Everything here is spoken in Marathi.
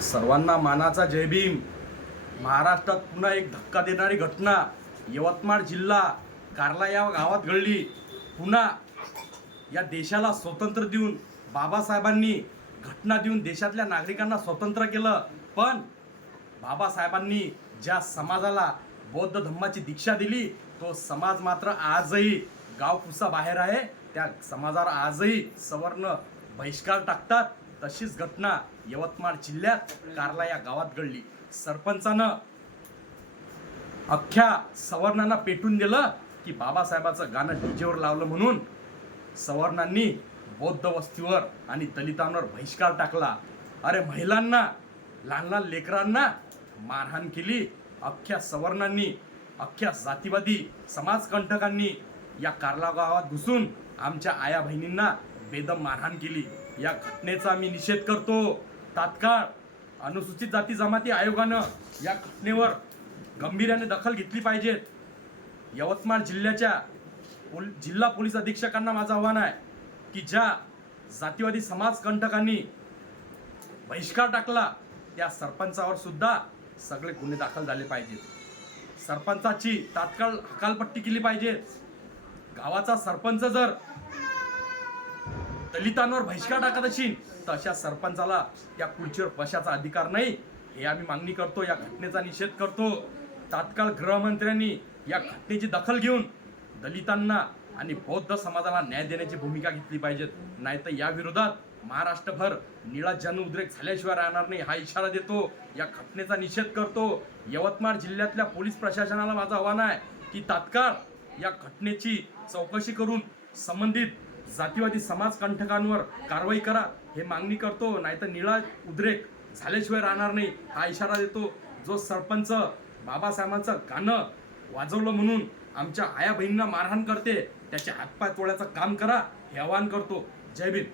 सर्वांना मानाचा जय भीम. महाराष्ट्रात पुन्हा एक धक्का देणारी घटना. यवतमाळ जिल्हा कारला या गावात घडली. पुन्हा या देशाला स्वतंत्र देऊन बाबासाहेबांनी घटना देऊन देशातल्या नागरिकांना स्वतंत्र केलं. पण बाबासाहेबांनी ज्या समाजाला बौद्ध धम्माची दीक्षा दिली तो समाज मात्र आजही गावपुसा बाहेर आहे. त्या समाजावर आजही सवर्ण बहिष्कार टाकतात. तशीच घटना यवतमाळ जिल्ह्यात कारला या गावात घडली. सरपंचानं अख्ख्या सवर्णांना पेटून दिलं की बाबासाहेबाचं गाणं डीजेवर लावलं म्हणून. सवर्णांनी बौद्ध वस्तीवर आणि दलितांवर बहिष्कार टाकला. अरे महिलांना लहान लहान लेकरांना मारहाण केली. अख्ख्या सवर्णांनी अख्ख्या जातीवादी समाजकंटकांनी या कारला गावात घुसून आमच्या आया बहिणींना बेदम मारहाण केली. या घटनेचा मी निषेध करतो. तात्काळ अनुसूचित जाती जमाती आयोगानं या घटनेवर गंभीर्याने दखल घेतली पाहिजेत यवतमाळ जिल्ह्याच्या पोल जिल्हा पोलीस अधीक्षकांना माझं आव्हान आहे की ज्या जातीवादी समाजकंटकांनी बहिष्कार टाकला त्या सरपंचावर सुद्धा सगळे गुन्हे दाखल झाले पाहिजेत. सरपंचाची तात्काळ हकालपट्टी केली पाहिजे. गावाचा सरपंच जर दलितांवर बहिष्कार टाकत असेल तर अशा सरपंचाला या खुर्चीवर बसाचा अधिकार नाही. हे आम्ही मागणी करतो या घटनेचा निषेध करतो. तात्काळ गृहमंत्र्यांनी या घटनेची दखल घेऊन दलितांना आणि बौद्ध समाजाला न्याय देण्याची भूमिका घेतली पाहिजेत नाहीतर या विरोधात महाराष्ट्रभर निळा जनउद्रेक झाल्याशिवाय राहणार नाही हा इशारा देतो. या घटनेचा निषेध करतो. यवतमाळ जिल्ह्यातल्या पोलीस प्रशासनाला माझं आव्हान आहे की तात्काळ या घटनेची चौकशी करून संबंधित जातीवादी समाजकंटकांवर कारवाई करा हे मागणी करतो. नाहीतर निळा उद्रेक झाल्याशिवाय राहणार नाही हा इशारा देतो. जो सरपंच बाबासाहेबांचं गाणं वाजवलं म्हणून आमच्या आया बहिणींना मारहाण करते त्याचे हातपाय तोड्याचं काम करा हे आवाहन करतो. जय भीम.